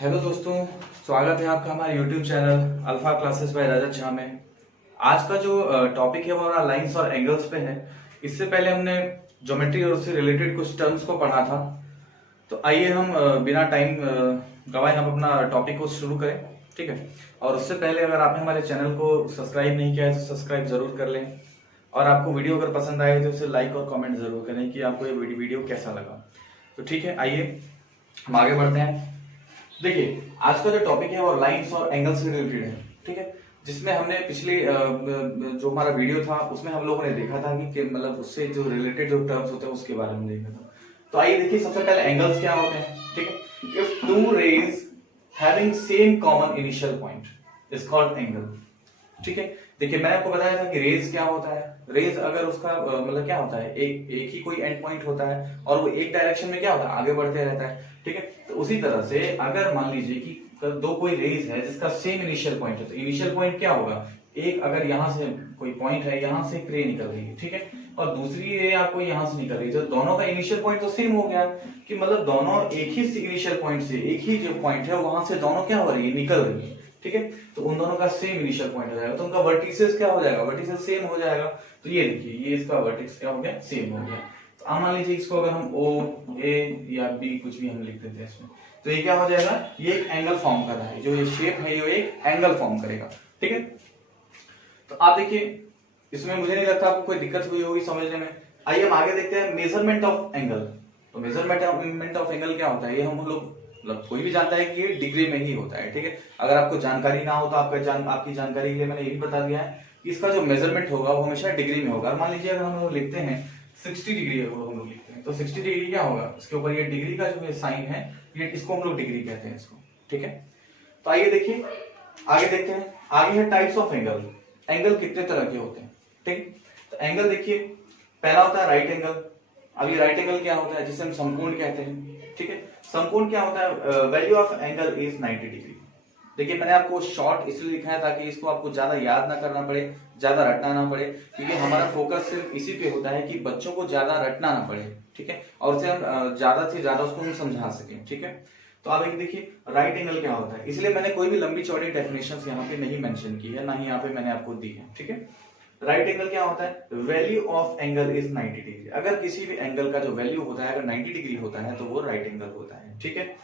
Hello दोस्तों, स्वागत है आपका हमारे YouTube channel alpha classes by Rajat Jha में। आज का जो टॉपिक है वो हमारा लाइंस और एंगल्स पे है। इससे पहले हमने ज्योमेट्री और उससे रिलेटेड कुछ टर्म्स को पढ़ा था। तो आइए हम बिना टाइम गवाए हम अपना टॉपिक को शुरू करें, ठीक है। और उससे पहले अगर आपने हमारे चैनल को सब्सक्राइब नहीं किया है तो सब्सक्राइब जरूर कर लें, और आपको वीडियो अगर पसंद आए तो उसे लाइक और कमेंट जरूर करें कि आपको ये वीडियो कैसा लगा। तो ठीक है, आइए हम आगे बढ़ते हैं। देखिए, आज का जो टॉपिक है वो लाइंस और एंगल से रिलेटेड है, ठीक है। जिसमें हमने पिछले जो हमारा वीडियो था उसमें हम लोगों ने देखा था कि मतलब उससे जो रिलेटेड जो टर्म्स होते हैं उसके बारे में देखा था। तो आइए देखिए, सबसे पहले एंगल्स क्या होते हैं, ठीक है। If two rays having same common initial point is called angle, ठीक है। देखिए, मैंने आपको बताया था कि रेज क्या होता है। रेज अगर उसका मतलब क्या होता है, एक ही कोई एंड पॉइंट होता है और वो एक डायरेक्शन में क्या होता है, आगे बढ़ते रहता है, ठीक है। तो उसी तरह से अगर मान लीजिए कि दो कोई रेज है जिसका सेम इनिशियल पॉइंट है, तो इनिशियल पॉइंट क्या होगा, एक अगर यहाँ से कोई पॉइंट है, यहाँ से एक रे निकल रही है, ठीक है, और दूसरी रे आपको यहाँ से निकल रही है, तो दोनों का इनिशियल पॉइंट तो सेम हो गया कि मतलब दोनों एक ही इनिशियल पॉइंट से, एक ही जो पॉइंट है वहां से दोनों क्या हो रही है, निकल रही है, ठीक है। तो उन दोनों का सेम इनिशियल पॉइंट हो जाएगा, तो उनका वर्टिसेस क्या हो जाएगा, वर्टिसेस सेम हो जाएगा। तो ये देखिए, ये इसका वर्टिक्स क्या हो गया, सेम हो गया। तो अब मान लीजिए इसको अगर हम ओ ए या बी कुछ भी हम लिख देते हैं इसमें, तो ये क्या हो जाएगा, ये एक एंगल फॉर्म कर रहा है। जो ये शेप है ये एक एंगल फॉर्म करेगा, ठीक है। तो आप देखिए, इसमें मुझे नहीं लगता आपको कोई दिक्कत हुई होगी समझने में। आइए हम आगे देखते हैं मेजरमेंट ऑफ एंगल। तो मेजरमेंट ऑफ एंगल क्या होता है, ये हम लोग मतलब कोई भी जानता है कि ये डिग्री में ही होता है, ठीक है। अगर आपको जानकारी ना हो तो आपकी जानकारी के लिए मैंने ये भी बता दिया है कि इसका जो मेजरमेंट होगा वो हमेशा डिग्री में होगा। मान लीजिए अगर हम लोग लिखते हैं 60 डिग्री, हम लोग लिखते हैं तो 60 डिग्री क्या होगा, इसके ऊपर ये डिग्री का जो साइन है, ये इसको हम लोग डिग्री कहते हैं इसको, ठीक है। तो आइए देखिए, आगे देखते हैं। आगे है टाइप्स ऑफ एंगल। एंगल कितने तरह के होते हैं, ठीक। तो एंगल देखिए, पहला होता है राइट एंगल। अब ये राइट एंगल क्या होता है, जिसे हम समकोण कहते हैं, ठीक है। समकोण क्या होता है, value of angle is 90 degree. देखिए, मैंने आपको शॉर्ट इसलिए लिखा है ताकि इसको आपको ज्यादा याद ना करना पड़े, ज्यादा रटना ना पड़े, क्योंकि हमारा फोकस सिर्फ इसी पे होता है कि बच्चों को ज्यादा रटना ना पड़े, ठीक है, और उसे हम ज्यादा से ज्यादा उसको हम समझा सकें, ठीक है। तो आप देखिए, राइट एंगल क्या होता है, इसलिए मैंने कोई भी लंबी चौड़ी डेफिनेशन यहाँ पे नहीं मेंशन की है, ना ही यहाँ पे मैंने आपको दी है, ठीक है। राइट एंगल क्या होता है, value of angle is 90 degree. अगर किसी भी एंगल का जो वैल्यू होता है अगर 90 डिग्री होता है तो वो राइट एंगल होता है, ठीक है।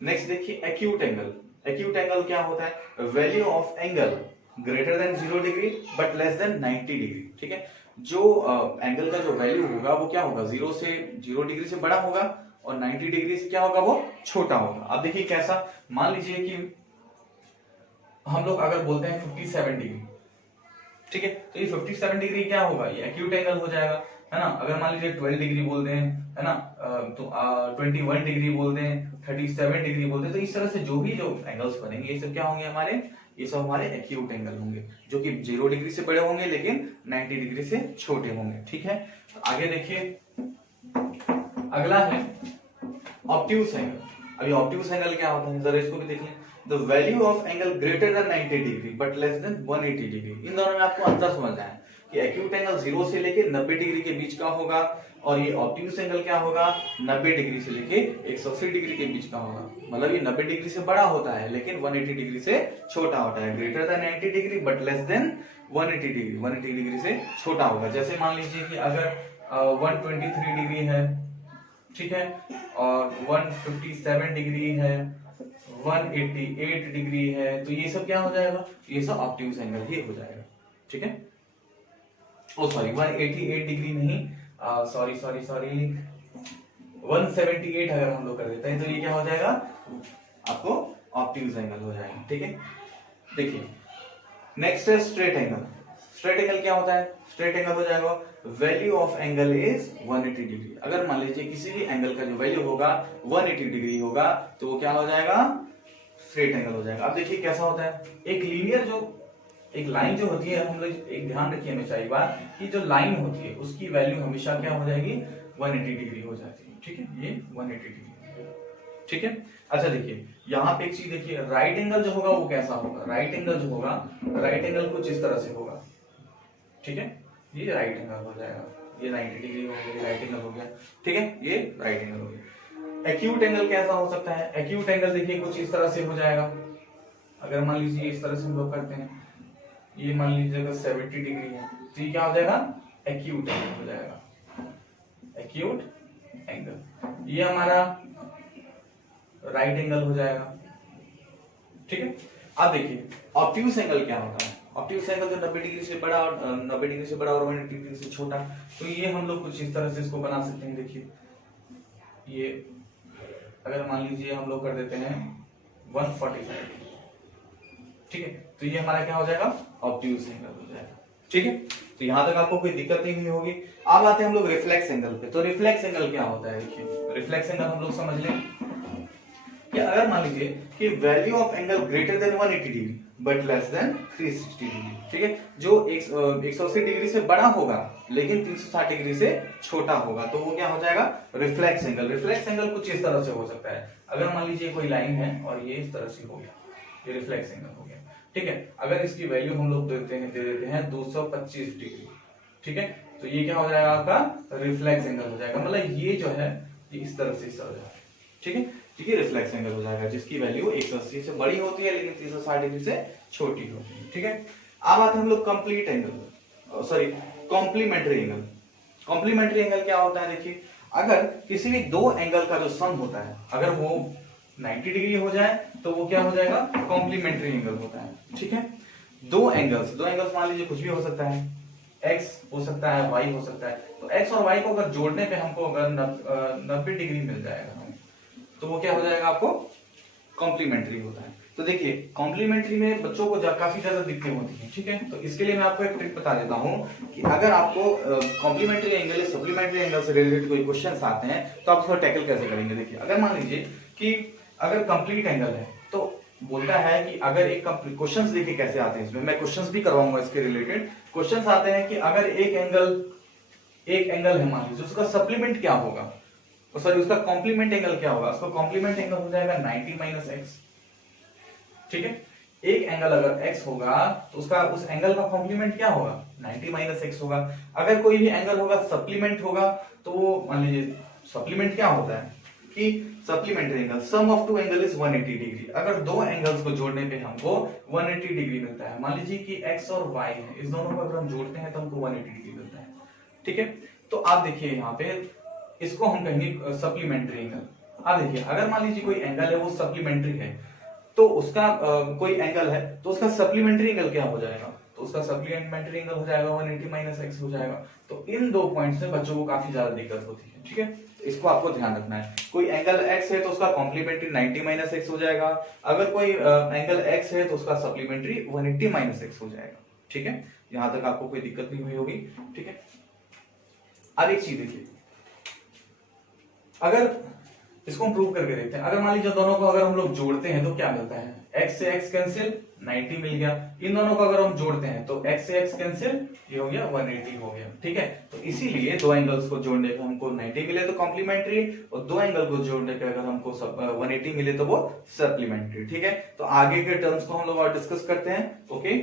नेक्स्ट देखिए, एक्यूट एंगल। एक्यूट एंगल क्या होता है, value of angle greater then 0 degree but less then 90 degree, ठीक है। जो एंगल का जो वैल्यू होगा वो क्या होगा, 0 डिग्री से बड़ा होगा और 90 डिग्री से क्या होगा, वो छोटा होगा। अब देखिए कैसा, मान लीजिए कि हम लोग अगर बोलते हैं 57 डिग्री, ठीक है, तो ये 57 डिग्री क्या होगा, ये एक्यूट एंगल हो जाएगा, है ना। अगर मान लीजिए 12 डिग्री बोल दें, है ना, तो 21 डिग्री बोल दें, 37 डिग्री बोल दें, तो इस तरह से जो भी जो एंगल्स बनेंगे ये सब क्या होंगे हमारे, ये सब हमारे एक्यूट एंगल होंगे, जो कि 0 डिग्री से बड़े होंगे लेकिन 90 डिग्री से छोटे होंगे, ठीक है। तो आगे देखिए, अगला है ऑब्ट्यूस एंगल। अभी ऑब्ट्यूस एंगल क्या होता है, जरा इसको भी देख लें। The value of angle greater than 90 degree but less than 180 degree. इन दोनों में आपको अंतर समझना है कि एक्यूट एंगल 0 से लेके 90 डिग्री के बीच का होगा, और ये ऑब्ट्यूस एंगल क्या होगा, 90 डिग्री से लेके 180 डिग्री के बीच का होगा। मतलब ये 90 डिग्री से बड़ा होता है लेकिन 180 डिग्री से छोटा होता है। Greater than 90 degree but less than 180 degree, 180 degree से छोटा होगा। जैसे मान लीजिए कि अगर 123 डिग्री है, ठीक है, और 157 डिग्री है, 188 डिग्री है, तो ये सब क्या हो जाएगा, ये सब ऑब्ट्यूस एंगल ही हो जाएगा, ठीक है। ओ सॉरी, 188 डिग्री नहीं, सॉरी 178 अगर हम लोग कर देते हैं तो ये क्या हो जाएगा, आपको ऑब्ट्यूस एंगल हो जाएगा, ठीक है। देखिए, नेक्स्ट है स्ट्रेट एंगल। स्ट्रेट एंगल क्या होता है, स्ट्रेट एंगल हो जाएगा value of angle is 180 degree. अगर मान लीजिए किसी भी एंगल का जो वैल्यू होगा 180 डिग्री होगा तो वो क्या हो जाएगा, स्ट्रेट एंगल हो जाएगा। अब देखिए कैसा होता है, एक लीनियर जो एक लाइन जो होती है, हम लोग एक ध्यान रखिए हमेशा एक बार कि जो लाइन होती है उसकी वैल्यू हमेशा क्या हो जाएगी, 180 डिग्री हो जाती है, ठीक है, ये 180 डिग्री, ठीक है। अच्छा देखिए, यहाँ पे एक चीज देखिए, राइट एंगल जो होगा वो कैसा होगा, राइट एंगल जो होगा, राइट एंगल कुछ इस तरह से होगा, ठीक है, ये राइट एंगल हो जाएगा, ये 90 डिग्री हो गया, राइट एंगल हो गया, ठीक है, ये राइट एंगल हो गया। एक्यूट एंगल कैसा हो सकता है? एक्यूट एंगल देखिए कुछ इस तरह से हो जाएगा। अगर मान लीजिए इस तरह से हम लोग करते हैं, ये मान लीजिए 70 डिग्री है, तो ये क्या हो जाएगा? एक्यूट एंगल हो जाएगा। एक्यूट एंगल ये हमारा राइट एंगल हो जाएगा। ठीक है। अब देखिए ऑब्ट्यूज एंगल क्या होता है? ऑब्ट्यूज एंगल जो 90 डिग्री से बड़ा और 90 डिग्री से बड़ा और 180 डिग्री से छोटा, तो ये हम लोग कुछ इस तरह से इसको बना सकते हैं। देखिए ये अगर मान लीजिए हम लोग कर देते हैं 145, ठीक है, तो ये हमारा क्या हो जाएगा? ऑब्ट्यूज एंगल हो जाएगा। ठीक है, तो यहां तक आपको कोई दिक्कत नहीं हुई होगी। अब आते हैं हम लोग रिफ्लेक्स एंगल पे। तो रिफ्लेक्स एंगल क्या होता है? देखिए रिफ्लेक्स एंगल हम लोग समझ लें कि अगर मान लीजिए कि value of angle greater then 180 degree but less then 360 degree, ठीक है, जो 180 डिग्री से बड़ा होगा लेकिन 360 डिग्री से छोटा होगा, तो वो क्या हो जाएगा? Reflex angle. रिफ्लेक्स एंगल कुछ इस तरह से हो सकता है। अगर मान लीजिए कोई लाइन है और ये इस तरह से हो गया, ये रिफ्लेक्स एंगल हो गया। ठीक है, अगर इसकी वैल्यू हम लोग दे देते हैं 225 डिग्री, ठीक है, तो ये क्या हो जाएगा? आपका रिफ्लेक्स एंगल हो जाएगा। मतलब ये जो है ये इस तरह से हो जाएगा। ठीक है, ठीक है, रिफ्लेक्स एंगल हो जाएगा जिसकी वैल्यू 180 से बड़ी होती है लेकिन 360 डिग्री से छोटी होती है। ठीक है, अब आते हैं हम लोग complete angle, sorry complementary angle. Complementary angle क्या होता है? देखिए अगर किसी भी दो एंगल का जो सम होता है अगर वो 90 डिग्री हो जाए तो वो क्या हो जाएगा? कॉम्प्लीमेंट्री एंगल होता है। ठीक है, दो एंगल्स मान लीजिए कुछ भी हो सकता है, x हो सकता है, y हो सकता है, तो x और y को अगर जोड़ने पे हमको अगर 90 डिग्री मिल जाएगा तो वो क्या हो जाएगा? आपको कॉम्प्लीमेंट्री होता है। तो देखिए कॉम्प्लीमेंट्री में बच्चों को काफी ज्यादा दिक्कतें होती हैं। ठीक है, तो इसके लिए मैं आपको एक ट्रिक बता देता हूं कि अगर आपको कॉम्प्लीमेंट्री एंगल या सप्लीमेंट्री एंगल से रिलेटेड कोई क्वेश्चंस आते हैं तो आप उसको टैकल कैसे करेंगे। देखिए अगर मान लीजिए कि अगर कंप्लीट एंगल है तो बोलता है कि अगर एक क्वेश्चंस देखिए कैसे आते हैं, इसमें मैं क्वेश्चंस भी करवाऊंगा इसके रिलेटेड। क्वेश्चंस आते हैं कि अगर एक एंगल है मान लीजिए, उसका सप्लीमेंट क्या होगा, सॉरी उसका कॉम्प्लीमेंट एंगल क्या होगा? उसका कॉम्प्लीमेंट एंगल हो जाएगा 90 माइनस एक्स। ठीक है, एक एंगल अगर x होगा तो उसका उस एंगल का कॉम्प्लीमेंट क्या होगा? 90 माइनस एक्स होगा। अगर कोई भी एंगल होगा सप्लीमेंट होगा तो वो मान लीजिए सप्लीमेंट क्या होता है कि supplementary angle sum of two angle is 180 degree. अगर दो एंगल्स को जोड़ने पे हमको 180 डिग्री मिलता है, मान लीजिए कि x और y है, इस दोनों को अगर हम जोड़ते हैं तो हमको 180 डिग्री मिलता है। ठीक है, तो आप देखिए यहाँ पे इसको हम कहेंगे सप्लीमेंट्री एंगल। आप देखिए अगर मान लीजिए कोई एंगल है वो सप्लीमेंट्री है तो उसका कोई एंगल है तो उसका सप्लीमेंट्री एंगल क्या हो जाएगा? तो उसका सप्लीमेंट्री एंगल हो जाएगा 180 माइनस एक्स हो जाएगा। तो इन दो पॉइंट से बच्चों को काफी ज्यादा दिक्कत होती है। ठीक है, तो इसको आपको ध्यान रखना है। कोई एंगल x है तो उसका कॉम्प्लीमेंट्री 90 माइनस एक्स हो जाएगा। अगर कोई एंगल x है तो उसका सप्लीमेंट्री 180 माइनस एक्स हो जाएगा। ठीक है, यहां तक आपको कोई दिक्कत नहीं हुई होगी। ठीक है, अब एक चीज देखिए, अगर इसको हम प्रूव करके देखते हैं। अगर मान लीजिए दोनों को अगर हम लोग जोड़ते हैं तो क्या मिलता है? x से x कैंसिल 90 मिल गया। इन दोनों को अगर हम जोड़ते हैं तो x से x कैंसिल, ये हो गया 180 हो गया। ठीक है, तो इसीलिए दो एंगल्स को जोड़ने पे हमको 90 मिले तो कॉम्प्लीमेंट्री, और दो एंगल को जोड़ने पे अगर हमको 180 मिले तो वो सप्लीमेंट्री। ठीक है, तो आगे के टर्म्स को हम लोग और डिस्कस करते हैं। ओके,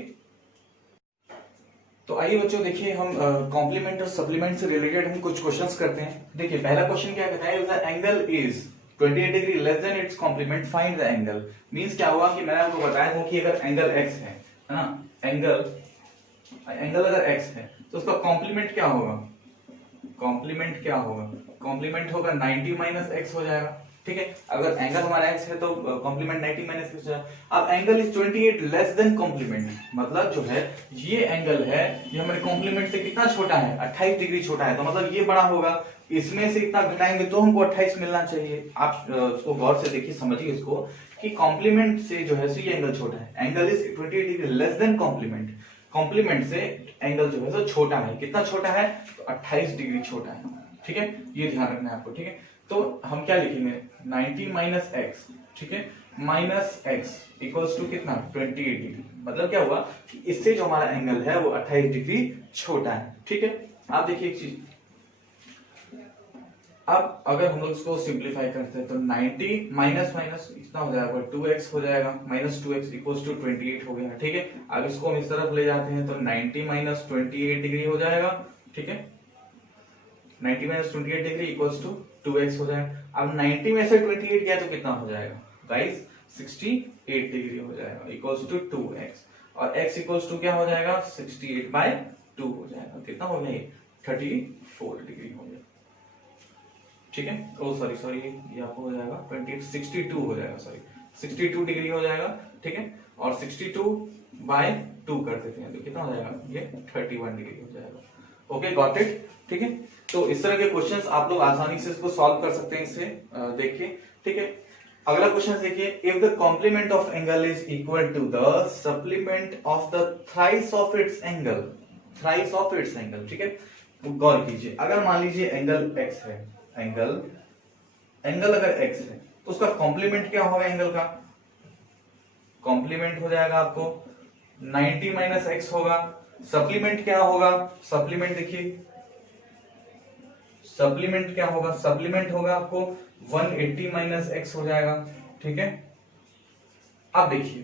तो आइए बच्चों देखिए हम कॉम्प्लीमेंट और सप्लीमेंट से रिलेटेड हम कुछ क्वेश्चंस करते हैं। देखिए पहला क्वेश्चन क्या कहता है? The angle is 28 degree less than its complement, find the angle. Means क्या हुआ कि मैंने आपको बताया था कि अगर एंगल x है ना, एंगल अगर x है तो उसका कॉम्प्लीमेंट क्या होगा? कॉम्प्लीमेंट क्या होगा? कॉम्प्लीमेंट होगा 90 माइनस एक्स हो जाएगा। ठीक है, अगर एंगल हमारा x है तो कॉम्प्लीमेंट 90 माइनस एक्स हो जाएगा। अब angle is 28 less than complement, मतलब जो है ये एंगल है ये हमारे कॉम्प्लीमेंट से कितना छोटा है? 28 डिग्री छोटा है, तो मतलब ये बड़ा होगा। इसमें से इतना घटाएंगे तो हमको 28 मिलना चाहिए। आप उसको गौर से देखिए, समझिए इसको कि कॉम्प्लीमेंट से जो है ये एंगल छोटा है। Angle is 28 degree less than complement, complement से एंगल जो है छोटा है। कितना छोटा है? तो 28 डिग्री छोटा है। ठीक है, ये ध्यान रखना है आपको। ठीक है, तो हम क्या लिखेंगे? 90 माइनस एक्स, ठीक है, माइनस एक्स इक्वल्स टू कितना? 28 डिग्री। मतलब क्या हुआ कि इससे जो हमारा एंगल है वो 28 डिग्री छोटा है। ठीक है, आप देखिए एक चीज, अब अगर हम लोग इसको सिंप्लीफाई करते हैं तो 90 माइनस माइनस इतना हो जाएगा 2x हो जाएगा, माइनस 2x इक्वल्स टू 28 हो गया। ठीक है, अब इसको हम इस तरफ ले जाते हैं तो 90 माइनस 28 डिग्री हो जाएगा। ठीक है, 90 minus 28 degree equals to 2x हो जाएगा। अब 90 में से 28 गया तो कितना हो जाएगा गाइस, 68 डिग्री हो जाएगा इक्वल्स टू 2x, और x इक्वल्स टू क्या हो जाएगा, 68/2 हो जाएगा। कितना हो गया, 34 डिग्री हो गया। ठीक है, ओ सॉरी ये आपको हो जाएगा 62 हो जाएगा, सॉरी 62 डिग्री हो जाएगा। ठीक है, और 62/2 कर देते हैं तो कितना हो जाएगा, ये 31 डिग्री हो जाएगा। Okay, got it. ठीक है, तो इस तरह के क्वेश्चंस आप लोग आसानी से इसको सॉल्व कर सकते हैं इससे देखिए। ठीक है, अगला क्वेश्चन देखिए, if the complement of angle is equal to the supplement of the thrice of its angle, thrice of its angle. ठीक है, गौर कीजिए, अगर मान लीजिए एंगल x है, एंगल अगर x है तो उसका कॉम्प्लीमेंट क्या होगा, एंगल का कॉम्प्लीमेंट हो जाएगा आपको 90 माइनस एक्स होगा। सप्लीमेंट क्या होगा, सप्लीमेंट देखिए, सप्लीमेंट क्या होगा, सप्लीमेंट होगा आपको 180 माइनस एक्स हो जाएगा। ठीक है, अब देखिए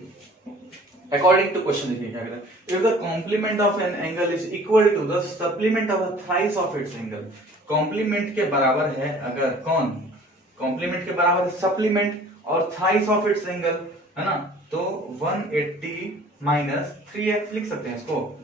अकॉर्डिंग टू क्वेश्चन देखिए क्या कहता है, if the complement of an angle is equal to the supplement of the thrice of its angle, complement के बराबर है अगर कौन, कॉम्प्लीमेंट के बराबर है सप्लीमेंट और थ्राइस ऑफ इट्स एंगल, है ना, तो 180 माइनस 3x लिख सकते हैं इसको,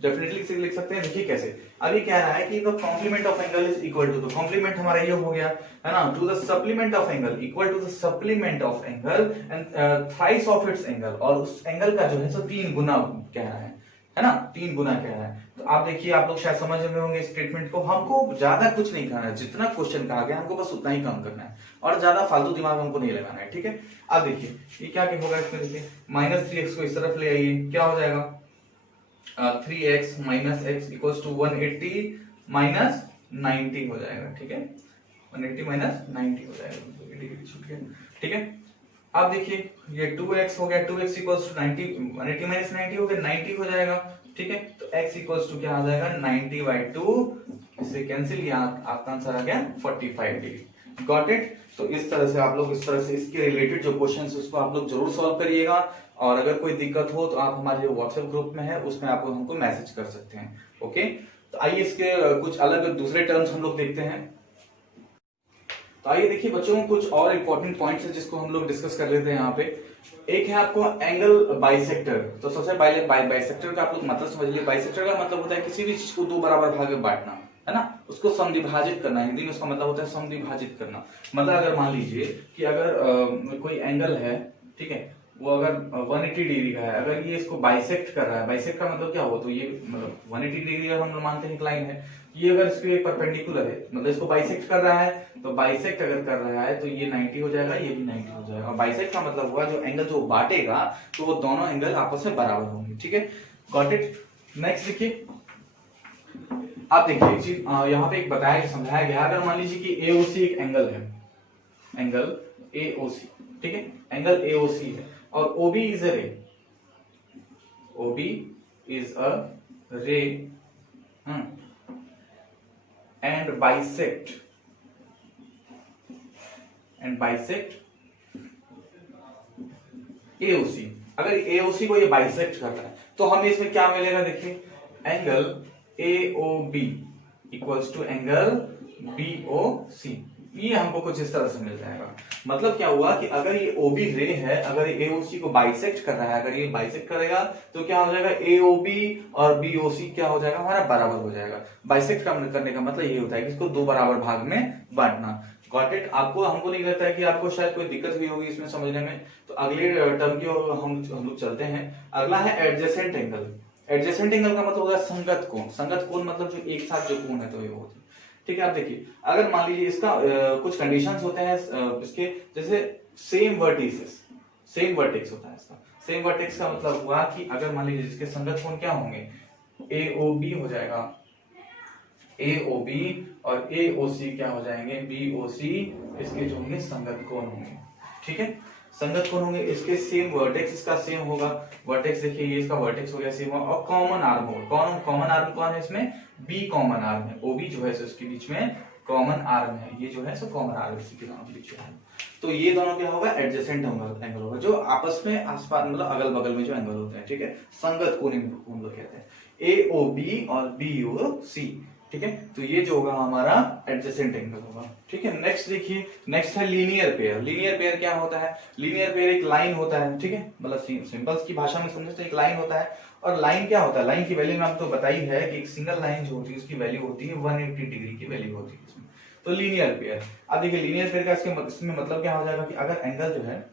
डेफिनेटली लिख सकते हैं। देखिए कैसे, अभी कह रहा है कि the complement of angle is equal to, तो कॉम्प्लीमेंट हमारा ये हो गया, है ना, to the supplement of angle equal to the supplement of angle and thrice of its angle, और उस एंगल का जो है सो 3 गुना कह रहा है ना, 3 गुना कह रहा है। तो आप देखिए, आप लोग शायद समझ में होंगे स्टेटमेंट को, हमको ज्यादा कुछ नहीं करना है, जितना क्वेश्चन कहा गया हमको बस उतना ही काम करना है और ज्यादा फालतू दिमाग हमको नहीं लगाना है। ठीक है, अब देखिए ये क्या होगा इसमें, देखिए माइनस 3x को इस तरफ ले आइए, क्या हो जाएगा 3x minus x equals to 180 minus 90 हो जाएगा। ठीक है, 180 माइनस 90 हो जाएगा। ठीक है, अब देखिए ये 2x हो गया, 2x इक्वल्स टू 90, 180 माइनस 90 हो गया 90 हो जाएगा। ठीक है, तो x इक्वल्स टू क्या आ जाएगा 90/2, इससे कैंसिल, यहाँ आपका आंसर आ गया 45 डिग्री। Got it. तो इस तरह से आप लोग, इस तरह से इसके रिलेटेड जो क्वेश्चन है उसको आप लोग जरूर सॉल्व करिएगा, और अगर कोई दिक्कत हो तो आप हमारे जो व्हाट्सएप ग्रुप में है उसमें आप हमको मैसेज कर सकते हैं। ओके, तो आइए इसके कुछ अलग दूसरे टर्म्स हम लोग देखते हैं। तो आइए देखिए बच्चों, कुछ और इंपॉर्टेंट पॉइंट्स है जिसको हम लोग डिस्कस कर लेते हैं यहाँ पे। एक है आपको एंगल बाइसेक्टर। तो सबसे पहले बाइसेक्टर का आप लोग मतलब समझ लीजिए। बाइसेक्टर का मतलब होता है किसी भी चीज को 2 बराबर भाग में बांटना, है ना, उसको समद्विभाजित करना। हिंदी में उसका मतलब होता है समद्विभाजित करना। मतलब अगर मान लीजिए कि अगर कोई एंगल है, ठीक है, वो अगर 180 डिग्री का है, अगर ये इसको बाइसेक्ट कर रहा है, बाइसेक्ट का मतलब क्या हुआ, तो ये मतलब 180 डिग्री अगर हम मानते हैं एक लाइन है, ये अगर इसके परपेंडिकुलर है, मतलब इसको बाइसेक्ट कर रहा है, तो बाइसेक्ट अगर कर रहा है तो ये 90 हो जाएगा, ये भी 90 हो जाएगा। और बाइसेक्ट का मतलब हुआ जो एंगल जो बांटेगा तो वो दोनों एंगल आपस में बराबर होंगे। ठीक है, गॉट इट। नेक्स्ट देखिए, आप देखिए एक चीज यहाँ पे एक बताया कि समझाया गया, अगर मान लीजिए कि एओसी एक एंगल है, एंगल एओसी, ठीक है, एंगल एओसी है, और ओबी इज अ रे, ओबी इज अ रे एंड बाइसेक्ट एओसी। अगर एओसी को ये बाइसेक्ट करता है तो हमें इसमें क्या मिलेगा, देखिए angle AOB equals to angle BOC, ये हमको कुछ इस तरह से मिल जाएगा। मतलब क्या हुआ कि अगर ये ओबी रे है, अगर ये एओसी को बाइसेक्ट कर रहा है, अगर ये बाइसेक्ट करेगा तो क्या हो जाएगा, एओबी और बीओसी क्या हो जाएगा, हमारा बराबर हो जाएगा। बाइसेक्ट करने का मतलब ये होता है कि इसको 2 बराबर भाग में बांटना। Got it. आपको, हमको नहीं लगता है कि आपको शायद कोई दिक्कत हुई होगी इसमें समझने में। तो अगले टर्म की हम लोग चलते हैं। अगला है एडजेसेंट एंगल। एडजेसेंट एंगल का मतलब होगा संगत कोण। संगत कोण मतलब जो एक साथ जो कोण है तो ये होता है। ठीक है, आप देखिए अगर मान लीजिए इसका कुछ कंडीशंस होते हैं इसके, जैसे सेम वर्टिसेस, सेम वर्टेक्स होता है इसका। सेम वर्टेक्स का मतलब हुआ कि अगर मान लीजिए इसके संगत कोण क्या होंगे, एओबी हो जाएगा, एओबी और एओसी क्या हो जाएंगे, बीओसी, इसके जो होंगे संगत कोण होंगे। ठीक है, संगत कोण होंगे, इसके सेम वर्टेक्स, इसका सेम होगा। वर्टेक्स देखिए ये इसका वर्टेक्स हो गया सेम, और कॉमन आर्म होगा। कॉमन आर्म कौन है इसमें, बी कॉमन आर्म है। ओबी जो है इसके बीच में कॉमन आर्म है, ये जो है सो कॉमन आर्म इसी के बीच में है। तो ये दोनों क्या होगा, एडजेसेंट एंगल होगा, जो आपस में आसपास मतलब अगल बगल में जो एंगल होते हैं। ठीक है, संगत कोण हम लोग कहते हैं। एओबी और बीओसी ठीक है, तो ये जो होगा हमारा एडजेसेंट एंगल होगा। ठीक है, नेक्स्ट देखिए, नेक्स्ट है लीनियर पेयर। लीनियर पेयर क्या होता है? लीनियर पेयर एक लाइन होता है, ठीक है, मतलब सिंपल्स की भाषा में समझे तो एक लाइन होता है। और लाइन क्या होता है? लाइन की वैल्यू मैंने आपको बताई है कि एक सिंगल लाइन जो होती है उसकी वैल्यू होती है 180 डिग्री की वैल्यू होती है इसमें। तो लीनियर पेयर, अब देखिए लीनियर पेयर का इसमें मतलब क्या हो जाएगा कि अगर एंगल जो है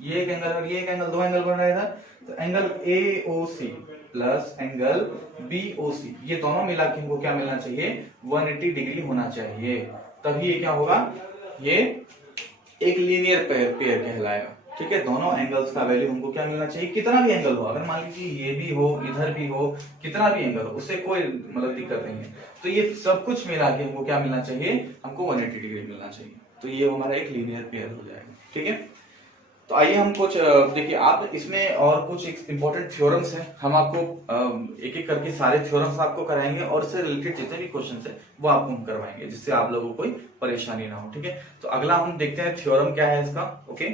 ये एक एंगल और ये एक एंगल, दो एंगल बन रहा है इधर, तो angle AOC plus angle BOC ये दोनों मिला के हमको क्या मिलना चाहिए? 180 डिग्री होना चाहिए, तभी ये क्या होगा? ये एक लीनियर पेयर कहलाएगा। ठीक है, दोनों एंगल्स का वैल्यू हमको क्या मिलना चाहिए? कितना भी एंगल हो, अगर मान लीजिए ये भी हो, इधर भी हो, कितना भी एंगल हो, उससे कोई मतलब दिक्कत नहीं है। तो ये सब कुछ मिला के हमको क्या मिलना चाहिए? हमको 180 डिग्री मिलना चाहिए। तो ये हमारा एक लीनियर पेयर हो जाएगा। ठीक है, तो आइए हम कुछ देखिए, आप इसमें और कुछ इंपॉर्टेंट थ्योरम्स हैं, हम आपको एक एक करके सारे थ्योरम्स आपको कराएंगे और इससे रिलेटेड जितने भी क्वेश्चंस हैं वो आपको हम करवाएंगे, जिससे आप लोगों को कोई परेशानी ना हो। ठीक है, तो अगला हम देखते हैं थ्योरम क्या है इसका। ओके,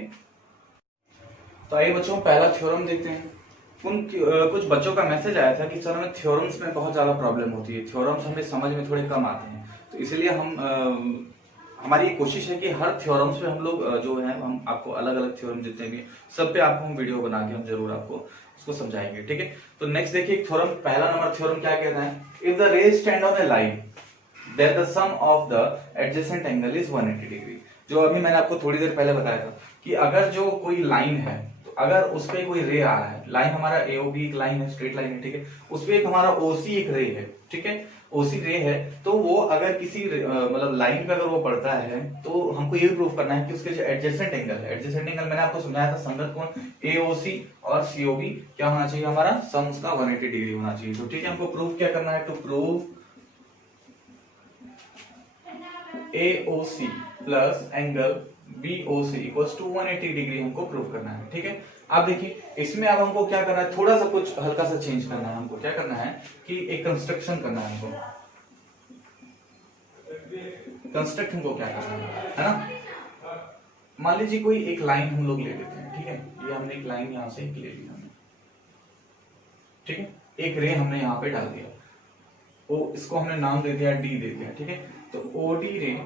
तो आइए बच्चों पहला थ्योरम देखते हैं। कुछ बच्चों का मैसेज आया था कि सर हमें थ्योरम्स में बहुत ज्यादा प्रॉब्लम होती है, थ्योरम्स हमें समझ में थोड़े कम आते हैं, तो इसलिए हमारी कोशिश है कि हर थ्योरम्स पे हम लोग जो है हम आपको अलग अलग थ्योरम जितने भी सब पे आपको हम वीडियो बना के हम जरूर आपको उसको समझाएंगे। ठीक है, तो नेक्स्ट देखिए थ्योरम, पहला नंबर थ्योरम क्या कहता है? If the rays stand on a line there the sum of the adjacent angle is 180 degree. जो अभी मैंने आपको थोड़ी देर पहले बताया था कि अगर जो कोई लाइन है, तो अगर उस पे कोई रे आ रहा है, लाइन हमारा AOB एक लाइन है, स्ट्रेट लाइन है, ठीक है, उस पे एक हमारा OC एक रे है, ठीक है, OC रे है, तो वो अगर किसी मतलब लाइन पे अगर वो पड़ता है, तो हमको ये प्रूव करना है कि उसके जो एडजेसेंट एंगल है, एडजेसेंट एंगल मैंने आपको समझाया था, संगत कोण AOC और COB क्या होना चाहिए? हमारा सम उसका 180 डिग्री होना चाहिए। तो ठीक है, हमको प्रूव क्या करना है? To prove AOC plus angle BOC equals to 180 degree हमको प्रूव करना है। ठीक है, अब देखिए इसमें अब हमको क्या करना है? थोड़ा सा कुछ हल्का सा चेंज करना है। हमको क्या करना है कि एक कंस्ट्रक्शन करना है, हमको कंस्ट्रक्ट हमको क्या करना है ना? मान लीजिए कोई एक लाइन हम लोग ले लेते हैं, ठीक है, ये हमने एक लाइन यहां से ले ली हमने, ठीक है, एक रे हमने यहाँ पे डाल दिया, वो इसको हमने नाम दे दिया D दे दिया। ठीक है, तो OD रे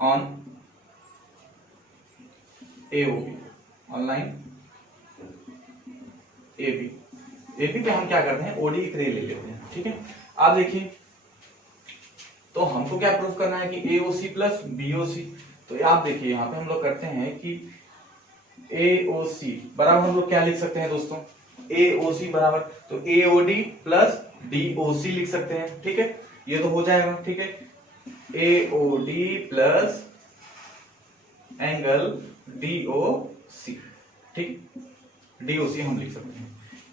ऑन AOB ऑनलाइन AB पे हम क्या करते हैं? OD एक रे ले लेते हैं। ठीक है, आप देखिए, तो हमको क्या प्रूफ करना है कि AOC प्लस BOC। तो आप देखिए यहाँ पे हम लोग करते हैं कि AOC बराबर हम लोग क्या लिख सकते हैं दोस्तों? AOC बराबर तो AOD प्लस DOC लिख सकते हैं। ठीक है, ये तो हो जाएगा। ठीक है, AOD प्लस एंगल DOC, ठीक, DOC हम लिख सकते हैं,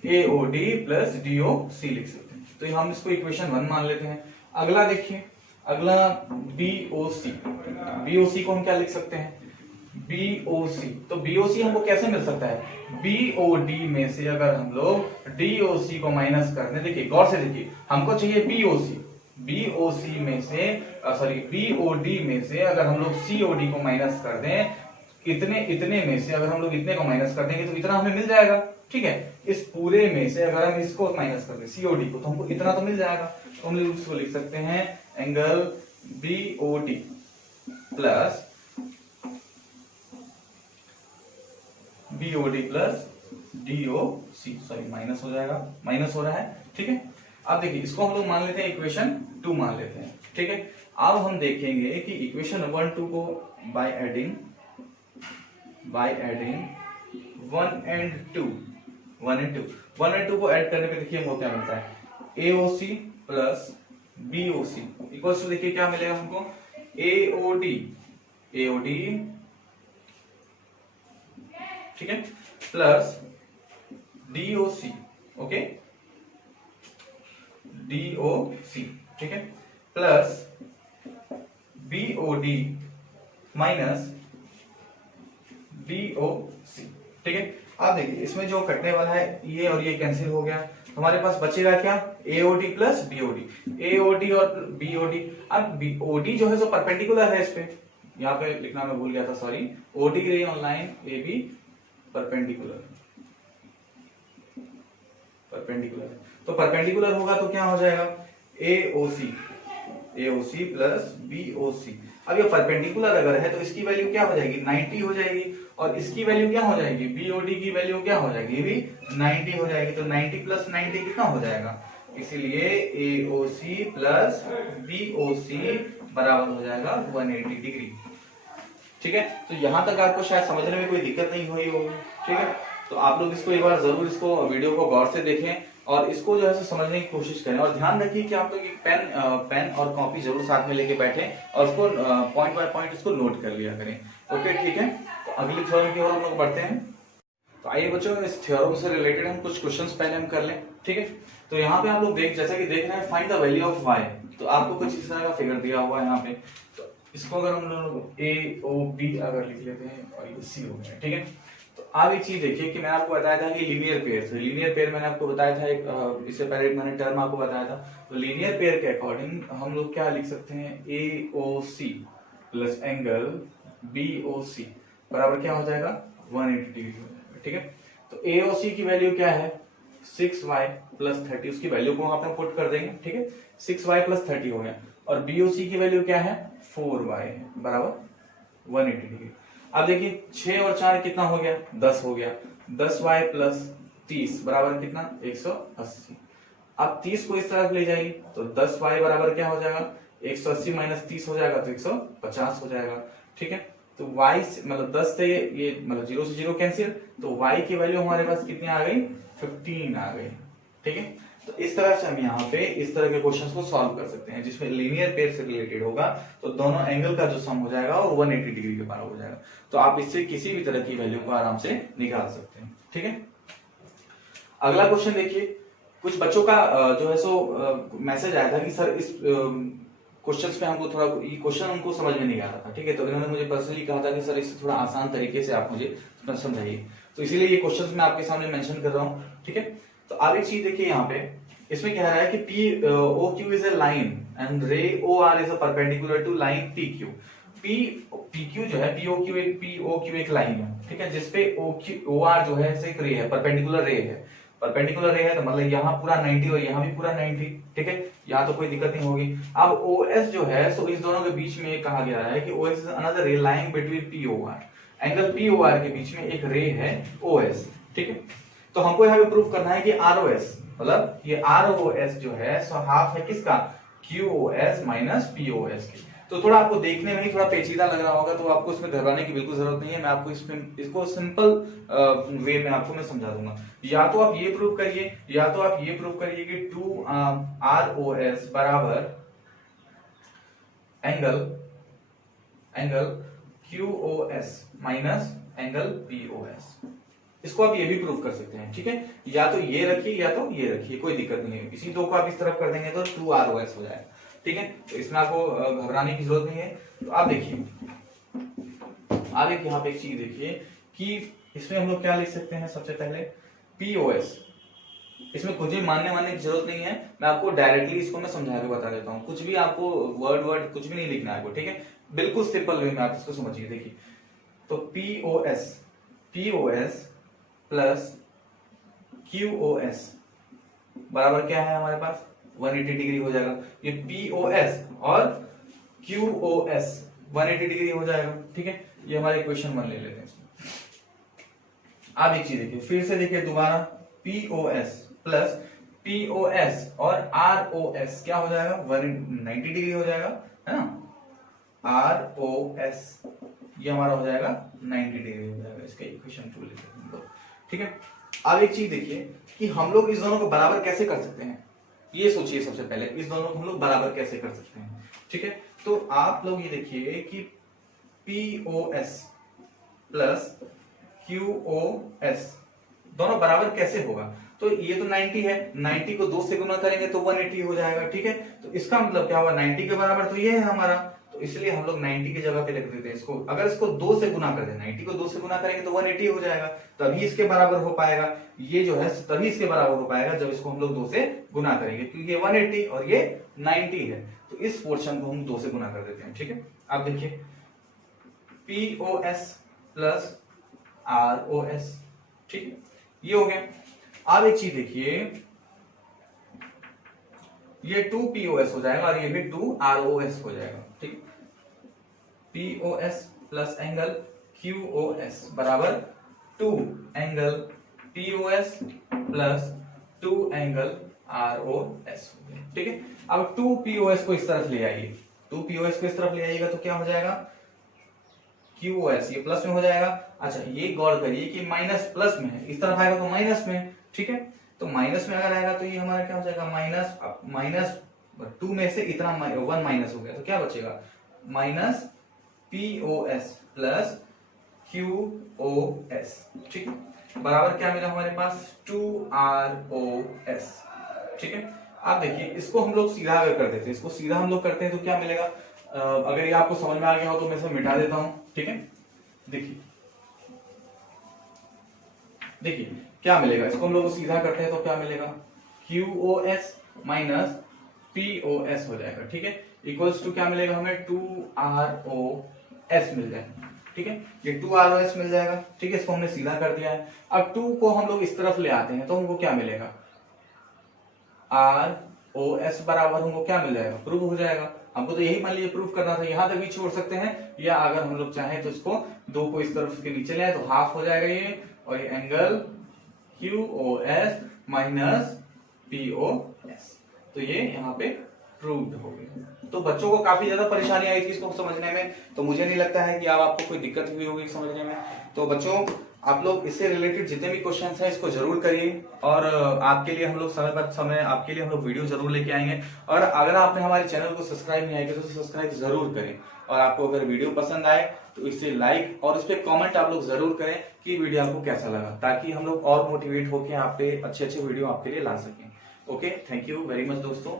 AOD प्लस DOC लिख सकते हैं। तो हम इसको इक्वेशन 1 मान लेते हैं। अगला देखिए, अगला BOC को हम क्या लिख सकते हैं? BOC, तो BOC हमको कैसे मिल सकता है? BOD में से अगर हम लोग DOC को माइनस कर दें, देखिए गौर से देखिए, हमको चाहिए BOC में से BOD में से अगर हम लोग COD को माइनस कर दें, इतने में से अगर हम लोग इतने को माइनस कर देंगे तो इतना हमें मिल जाएगा। ठीक है, इस पूरे में से अगर हम इसको माइनस कर दें COD को, तो हमको इतना तो मिल जाएगा। तो हम लोग इसको लिख सकते हैं angle BOD plus DOC, sorry minus हो जाएगा, माइनस हो रहा है। ठीक है, अब देखिए इसको हम लोग मान लेते हैं इक्वेशन 2 मान लेते हैं। ठीक है, अब हम देखेंगे कि इक्वेशन 1 2 को बाय एडिंग 1 एंड 2 को ऐड करने पे देखिए हमको क्या मिलता है? AOC plus BOC equals to देखिए क्या मिलेगा हमको? AOD ठीक है प्लस DOC, ओके, DOC, ठीक है, प्लस BOD माइनस DOC। ठीक है, अब देखिए इसमें जो कटने वाला है ये और ये कैंसिल हो गया, हमारे पास बचेगा क्या? AOD प्लस BOD, AOD और BOD। अब BOD जो है जो परपेंडिकुलर है इस पे, यहाँ पे लिखना मैं भूल गया था, सॉरी, OD रे ऑन लाइन AB परपेंडिकुलर है। तो परपेंडिकुलर होगा तो क्या हो जाएगा, AOC प्लस BOC। अब ये परपेंडिकुलर अगर है तो इसकी वैल्यू क्या हो जाएगी, 90 हो जाएगी, और इसकी वैल्यू क्या हो जाएगी, BOD की वैल्यू क्या हो जाएगी, ये भी 90 हो जाएगी। तो 90 प्लस 90 कितना हो जाएगा, इसीलिए AOC प्लस BOC बराबर हो जाएगा 180 डिग्री। ठीक है, तो यहां तक आपको शायद समझने में कोई दिक्कत नहीं हुई होगी। ठीक है, तो आप लोग इसको एक बार जरूर इसको वीडियो को गौर से देखें और इसको जो है समझने की कोशिश करें, और ध्यान रखिए कि आप लोग एक पेन और कॉपी जरूर साथ में लेके बैठे और उसको पॉइंट बाय पॉइंट इसको नोट कर लिया करें। ओके ठीक है, तो अगली थ्योरम की ओर हम लोग बढ़ते हैं। तो आइए बच्चों, इस थ्योरम से रिलेटेड हम कुछ क्वेश्चंस पहले हम कर लें। ठीक है, तो यहाँ पे आप लोग जैसा कि देख रहे हैं, find the value of y। तो आपको कुछ इस तरह का फिगर दिया हुआ है यहाँ पे, तो इसको अगर हम लोग AOB अगर लिख लेते हैं और ये C हो गया। ठीक है, तो आप एक चीज देखिए कि मैंने आपको बताया था कि लीनियर पेयर, लीनियर पेयर मैंने आपको बताया था एक इससे पहले मैंने टर्म आपको बताया था। तो लीनियर पेयर के अकॉर्डिंग हम लोग क्या लिख सकते हैं, AOC प्लस एंगल BOC बराबर क्या हो जाएगा, 180 डिग्री हो जाएगा। ठीक है, तो AOC की वैल्यू क्या है, 6y प्लस 30, उसकी वैल्यू को वहां पे पुट कर देंगे। ठीक है, 6y प्लस 30 हो गया, और BOC की वैल्यू क्या है, 4y बराबर 180 डिग्री। अब देखिए 6 और 4 कितना हो गया, 10 हो गया, 10y प्लस 30 बराबर कितना, 180। अब 30 को इस तरफ ले जाएगी तो 10y बराबर क्या हो जाएगा, 180 माइनस 30 हो जाएगा तो 150 हो जाएगा। ठीक है, तो y मतलब 10 से ये मतलब 0 से 0 कैंसिल, तो y की वैल्यू हमारे पास कितनी आ गई, 15 आ गई। ठीक है, तो इस तरह से हम यहाँ पे इस तरह के क्वेश्चंस को सॉल्व कर सकते हैं जिसमें लीनियर पेयर से रिलेटेड होगा, तो दोनों एंगल का जो सम हो जाएगा वो 180 डिग्री के बराबर हो जाएगा। तो आप इससे किसी भी तरह की वैल्यू को आराम से निकाल सकते हैं। ठीक है, अगला क्वेश्चन देखिए, कुछ बच्चों का जो है सो मैसेज आया था कि सर इस क्वेश्चंस पे हमको थोड़ा ये क्वेश्चन उनको समझ में नहीं आ रहा था। ठीक है, तो इन्होंने मुझे पर्सनली कहा था कि सर इसे थोड़ा आसान तरीके से आप मुझे समझाइए, तो इसीलिए ये क्वेश्चंस मैं आपके सामने मेंशन कर रहा हूँ। ठीक है, तो आप एक चीज देखिए, यहाँ पे इसमें कह रहा है कि POQ is a line and ray OR is a perpendicular to line PQ। PQ जो है, POQ एक लाइन है। ठीक है, जिसपे OR जो है एक रे है, परपेंडिकुलर रे है। परपेंडिकुलर रे है तो मतलब यहाँ पूरा 90 और यहाँ भी पूरा 90। ठीक है, यहाँ तो कोई दिक्कत नहीं होगी। अब OS जो है सो इस दोनों के बीच में कहा गया है कि OS इज अनदर रे lying between POR। Angle POR के बीच में एक रे है OS। ठीक है, तो हमको यहाँ पे प्रूफ करना है कि ROS मतलब ये ROS जो है सो हाफ है किसका, QOS माइनस POS की। तो थोड़ा आपको देखने में ही थोड़ा पेचीदा लग रहा होगा, तो आपको इसमें घबराने की बिल्कुल जरूरत नहीं है। मैं आपको इसको सिंपल वे में आपको मैं समझा दूंगा। या तो आप ये प्रूव करिए, या तो आप ये प्रूव करिए कि 2ROS बराबर angle QOS minus angle POS। इसको आप ये भी प्रूव कर सकते हैं। ठीक है, या तो ये रखिए या तो ये रखिए, कोई दिक्कत नहीं है। इसी दो को आप इस तरफ कर देंगे तो 2ROS हो जाएगा। ठीक है, तो इसमें आपको घबराने की जरूरत नहीं है। तो आप देखिए, आप एक यहाँ पे एक चीज देखिए कि इसमें हम लोग क्या लिख सकते हैं। सबसे पहले POS, इसमें कुछ भी मानने की जरूरत नहीं है। मैं आपको डायरेक्टली इसको मैं समझा के बता देता हूँ, कुछ भी आपको वर्ड कुछ भी नहीं लिखना है आपको। ठीक है, बिल्कुल सिंपल वे में आप इसको समझिए। देखिए, तो POS प्लस QOS बराबर क्या है हमारे पास, 180 डिग्री हो जाएगा। ये POS और QOS 180 डिग्री हो जाएगा। ठीक है, ये हमारे इक्वेशन 1 ले लेते हैं इसमें। आप एक चीज देखिए, फिर से देखिए दोबारा, POS प्लस POS और ROS क्या हो जाएगा, 190 डिग्री हो जाएगा, है ना। ROS ये हमारा हो जाएगा 90 डिग्री हो जाएगा। इसका इक्वेशन 2 लेते हैं। ठीक है, अब एक चीज देखिए कि हम लोग इस दोनों को बराबर कैसे कर सकते हैं, ये सोचिए। सबसे पहले इस दोनों को हम लोग बराबर कैसे कर सकते हैं। ठीक है, तो आप लोग ये देखिए कि POS प्लस QOS दोनों बराबर कैसे होगा। तो ये तो 90 है, 90 को 2 से गुना करेंगे तो 180 हो जाएगा। ठीक है, तो इसका मतलब क्या हुआ, 90 के बराबर तो ये है हमारा, तो इसलिए हम लोग 90 की जगह पे लिख देते हैं इसको। अगर इसको 2 से गुना कर दें, 90 को 2 से गुना करेंगे तो 180 हो जाएगा, तभी इसके बराबर हो पाएगा। ये जो है तभी इसके बराबर हो पाएगा जब इसको हम लोग 2 से गुना करेंगे, क्योंकि ये 180 और ये 90 है। तो इस पोर्शन को हम 2 से गुना कर देते हैं। ठीक है, आप देखिए POS प्लस ROS। ठीक है, ये हो गया। अब एक चीज देखिए, ये 2POS हो जाएगा और ये भी 2ROS हो जाएगा। ठीक, POS प्लस एंगल QOS बराबर 2 angle POS plus 2 angle ROS। ठीक है, अब 2POS को इस तरफ ले आइए, 2POS को इस तरफ ले आइएगा तो क्या हो जाएगा, QOS ये प्लस में हो जाएगा। अच्छा ये गौर करिए कि माइनस प्लस में है, इस तरफ आएगा तो माइनस में। ठीक है, तो माइनस में अगर आएगा तो ये हमारा क्या हो जाएगा, माइनस 2 में से इतना 1 माइनस हो गया तो क्या बचेगा, माइनस POS प्लस QOS। ठीक है, बराबर क्या मिला हमारे पास, 2ROS। ठीक है, आप देखिए इसको हम लोग सीधा अगर कर देते हैं, इसको सीधा हम लोग करते हैं तो क्या मिलेगा, अगर ये आपको समझ में आ गया हो तो मैं इसे मिटा देता हूं। ठीक है, देखिए क्या मिलेगा, इसको हम लोग सीधा करते हैं तो क्या मिलेगा, QOS माइनस POS हो जाएगा। ठीक है, इक्वल्स टू क्या मिलेगा हमें, 2ROS मिल जाएगा। ठीक है, ये 2ROS मिल जाएगा। ठीक है, इसको हमने सीधा कर दिया है। अब 2 को हम लोग इस तरफ ले आते हैं तो हमको क्या मिलेगा, ROS बराबर हमको क्या मिल जाएगा, प्रूव हो जाएगा। हमको तो यही मान लीजिए प्रूफ करना था, यहां तक भी छोड़ सकते हैं, या अगर हम लोग चाहें तो इसको 2 को इस तरफ के नीचे ले आए तो हाफ हो जाएगा ये, और ये एंगल QOS माइनस POS, तो ये यहाँ पे प्रूव्ड हो गया। तो बच्चों को काफी ज्यादा परेशानी आई थी इसको समझने में, तो मुझे नहीं लगता है कि अब आपको कोई दिक्कत हुई होगी समझने में। तो बच्चों आप लोग इससे रिलेटेड जितने भी क्वेश्चन हैं इसको जरूर करिए, और आपके लिए हम लोग समय पर समय आपके लिए हम लोग वीडियो जरूर लेके आएंगे। और अगर आपने हमारे चैनल को सब्सक्राइब नहीं किया तो सब्सक्राइब जरूर करें, और आपको अगर वीडियो पसंद आए तो इसे लाइक और उस पर कॉमेंट आप लोग जरूर करें कि वीडियो आपको कैसा लगा, ताकि हम लोग और मोटिवेट होकर आप पे अच्छे अच्छे वीडियो आपके लिए ला सकें। Okay, thank you very much दोस्तों।